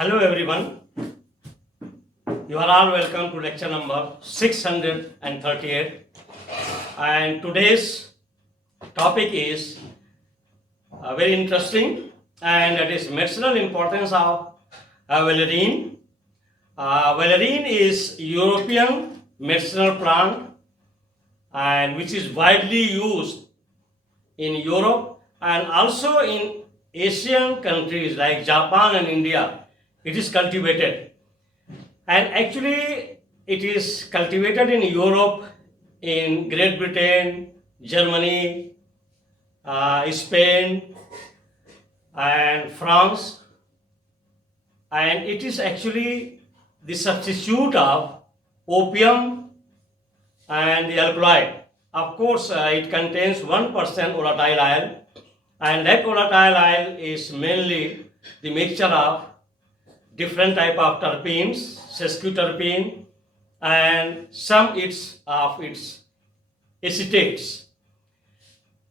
Hello everyone, you are all welcome to lecture number 638, and today's topic is very interesting, and that is medicinal importance of valerian. Valerian is European medicinal plant and which is widely used in Europe and also in Asian countries like Japan and India. It is cultivated, and actually it is cultivated in Europe, in Great Britain, Germany, Spain, and France, and it is actually the substitute of opium and the alkaloid. Of course, it contains 1% volatile oil, and that volatile oil is mainly the mixture of different type of terpenes, sesquiterpene, and some of its acetates,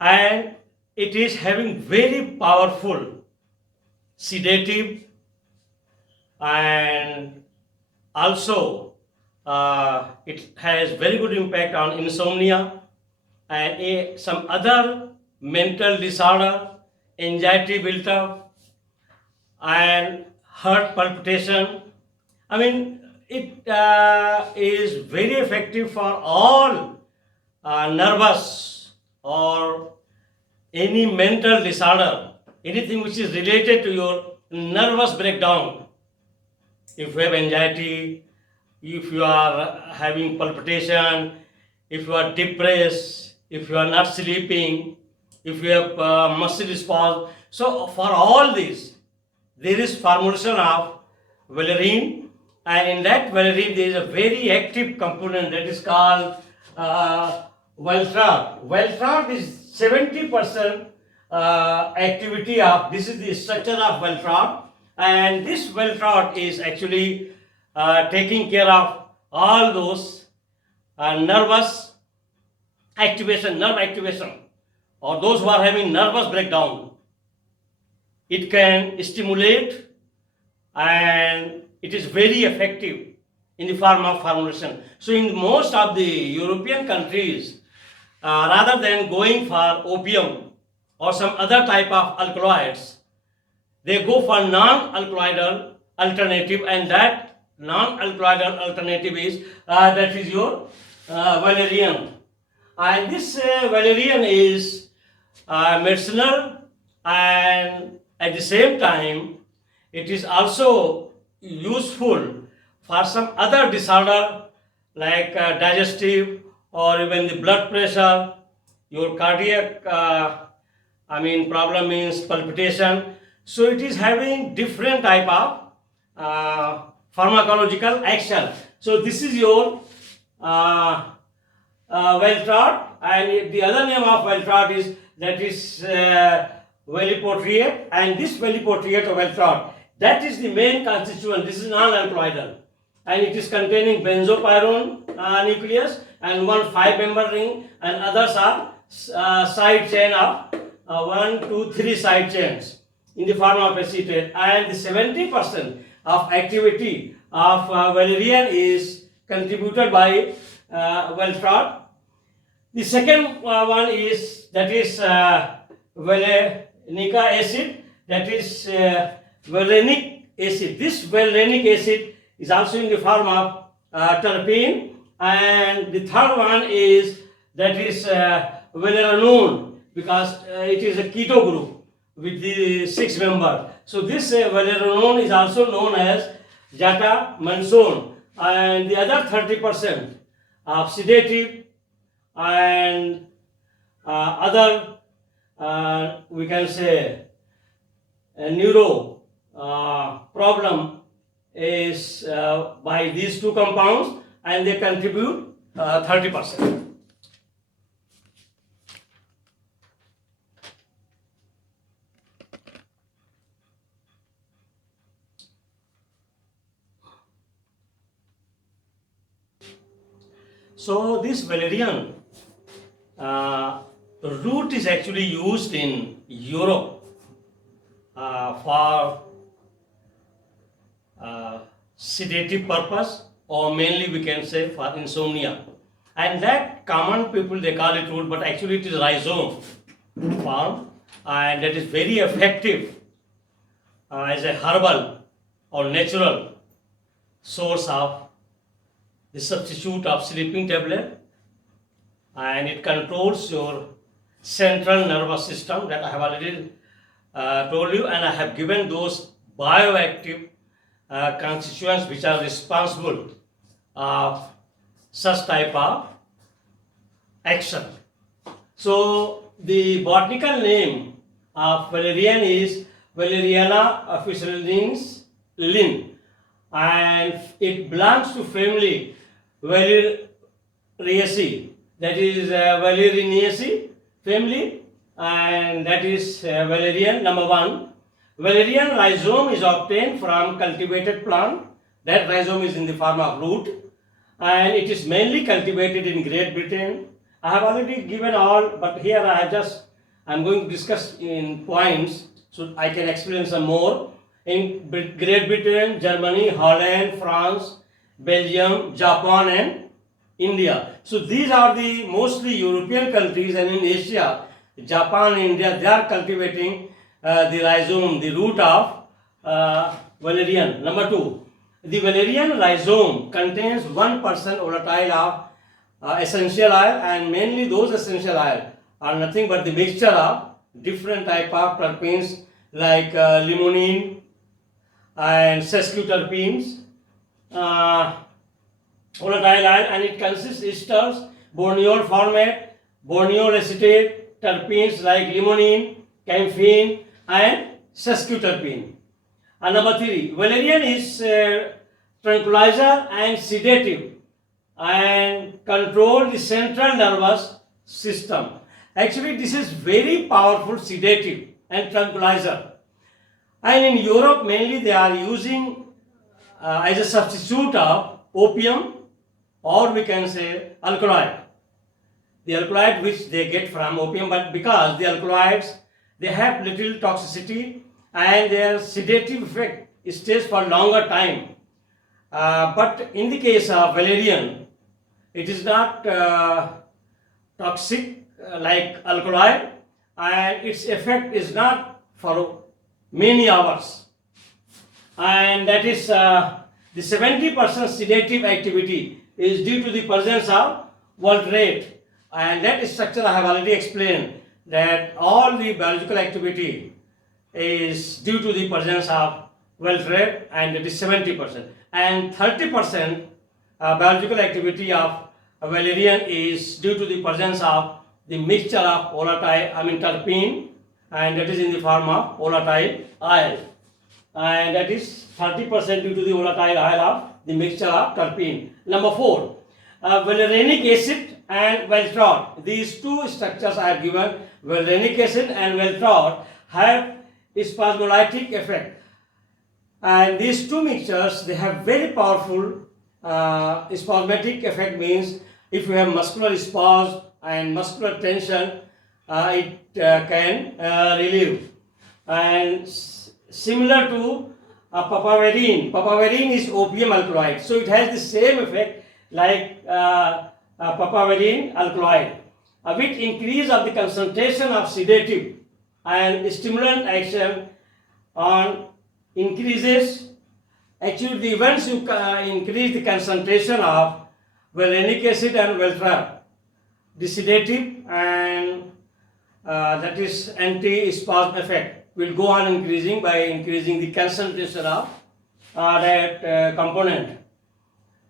and it is having very powerful sedative and also it has very good impact on insomnia and some other mental disorder, anxiety built up, and heart palpitation. I mean, it is very effective for all nervous or any mental disorder, anything which is related to your nervous breakdown. If you have anxiety, if you are having palpitation, if you are depressed, if you are not sleeping, if you have muscle spasm. So for all this, there is formulation of valerian, and in that valerian there is a very active component that is called Valtrate. Valtrate is 70% activity of, this is the structure of Valtrate, and this Valtrate is actually taking care of all those nervous activation, nerve activation, or those who are having nervous breakdown. It can stimulate, and it is very effective in the form of formulation. So in most of the European countries, rather than going for opium or some other type of alkaloids, they go for non-alkaloidal alternative, and that non-alkaloidal alternative is that is your valerian. And this valerian is medicinal, and at the same time it is also useful for some other disorder like digestive or even the blood pressure, your cardiac problem means palpitation. So it is having different type of pharmacological action. So this is your Valtrate, and the other name of Valtrate is velipotriate, and this velipotriate of Valtrate, that is the main constituent. This is non-alkaloidal, and it is containing benzopyrone nucleus and one 5-member ring, and others are side chain of 1, 2, 3 side chains in the form of acetate, and the 70% of activity of valerian is contributed by Valtrate. The second one is valeric acid, that is valeric acid. This valeric acid is also in the form of terpene, and the third one is valeranone, because it is a keto group with the 6 member. So this valeranone is also known as jatamanzone, and the other 30% of sedative and other we can say neuro problem is by these two compounds, and they contribute 30%. So this valerian root is actually used in Europe for sedative purpose, or mainly we can say for insomnia. And that common people they call it root, but actually it is rhizome form, and that is very effective as a herbal or natural source of the substitute of sleeping tablet, and it controls your central nervous system that I have already told you, and I have given those bioactive constituents which are responsible of such type of action. So the botanical name of valerian is Valeriana officinalis Linn, and it belongs to family Valeriaceae, that is Valerianaceae family, and that is valerian. Number one, valerian rhizome is obtained from cultivated plant. That rhizome is in the form of root, and it is mainly cultivated in Great Britain. I have already given all, but here I'm going to discuss in points so I can explain some more. In Great Britain, Germany, Holland, France, Belgium, Japan, and India. So these are the mostly European countries, and in Asia, Japan and India, they are cultivating the rhizome, the root of valerian. Number two, the valerian rhizome contains 1% volatile of essential oil, and mainly those essential oil are nothing but the mixture of different type of terpenes like limonene and sesquiterpenes, volatile oil, and it consists esters, borneol formate, borneol acetate, terpenes like limonene, camphene, and sesquiterpene. And number three, valerian is tranquilizer and sedative and control the central nervous system. Actually, this is very powerful sedative and tranquilizer. And in Europe, mainly they are using as a substitute of opium, or we can say alkaloid. The alkaloid which they get from opium, but because the alkaloids they have little toxicity and their sedative effect stays for longer time. But in the case of valerian, it is not toxic like alkaloid, and its effect is not for many hours, and that is the 70% sedative activity is due to the presence of valtrate, and that structure I have already explained, that all the biological activity is due to the presence of valtrate, and it is 70%, and 30% biological activity of valerian is due to the presence of the mixture of terpene, and that is in the form of volatile oil, and that is 30% due to the volatile oil of the mixture of terpene. Number four, valerianic acid and valtrate. These two structures I have given. Valerianic acid and valtrate have spasmolytic effect, and these two mixtures they have very powerful spasmodic effect. Means if you have muscular spasm and muscular tension, it can relieve. And similar to papaverine. Papaverine is opium alkaloid, so it has the same effect like papaverine alkaloid. With increase of the concentration of sedative and stimulant action on increases, actually once you increase the concentration of valerianic acid and valtrate, the sedative and that is anti-spasm effect will go on increasing by increasing the concentration of that component.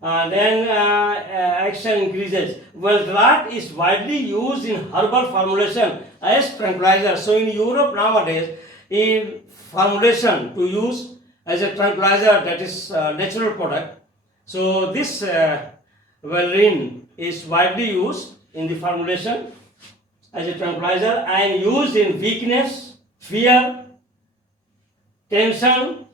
Then action increases. Valtrate is widely used in herbal formulation as tranquilizer. So in Europe nowadays, in formulation to use as a tranquilizer, that is natural product. So this valerian is widely used in the formulation as a tranquilizer and used in weakness, fear, tension.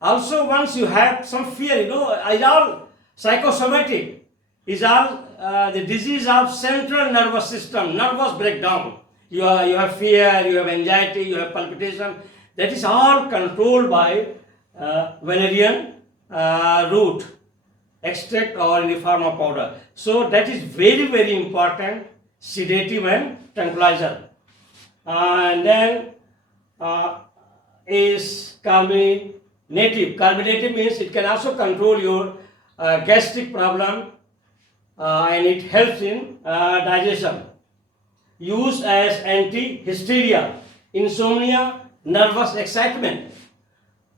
Also, once you have some fear, is all psychosomatic, is all the disease of central nervous system, nervous breakdown. You have fear, you have anxiety, you have palpitation. That is all controlled by valerian root extract or in the form of powder. So that is very, very important sedative and tranquilizer. And then is carminative. Carminative means it can also control your gastric problem and it helps in digestion. Used as anti-hysteria, insomnia, nervous excitement.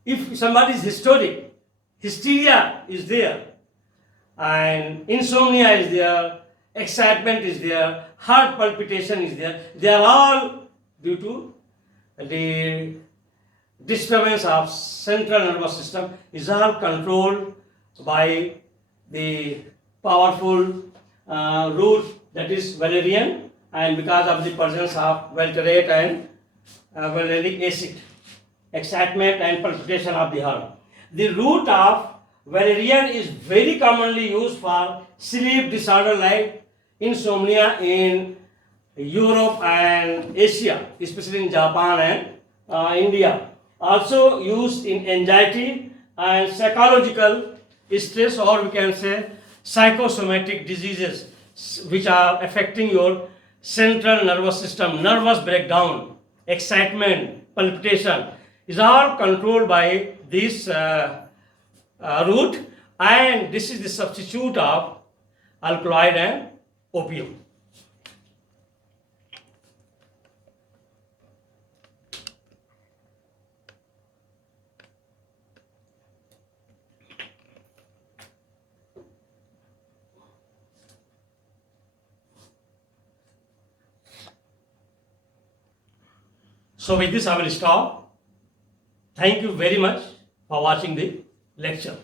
If somebody is hysteric, hysteria is there, and insomnia is there, excitement is there, heart palpitation is there. They are all due to the disturbance of central nervous system, is all controlled by the powerful root, that is valerian, and because of the presence of valtarate and valeric acid, excitement and palpitation of the heart. The root of valerian is very commonly used for sleep disorder like insomnia in Europe and Asia, especially in Japan and India. Also used in anxiety and psychological stress, or we can say psychosomatic diseases which are affecting your central nervous system. Nervous breakdown, excitement, palpitation is all controlled by this root, and this is the substitute of alkaloid and opium. So with this I will stop. Thank you very much for watching the lecture.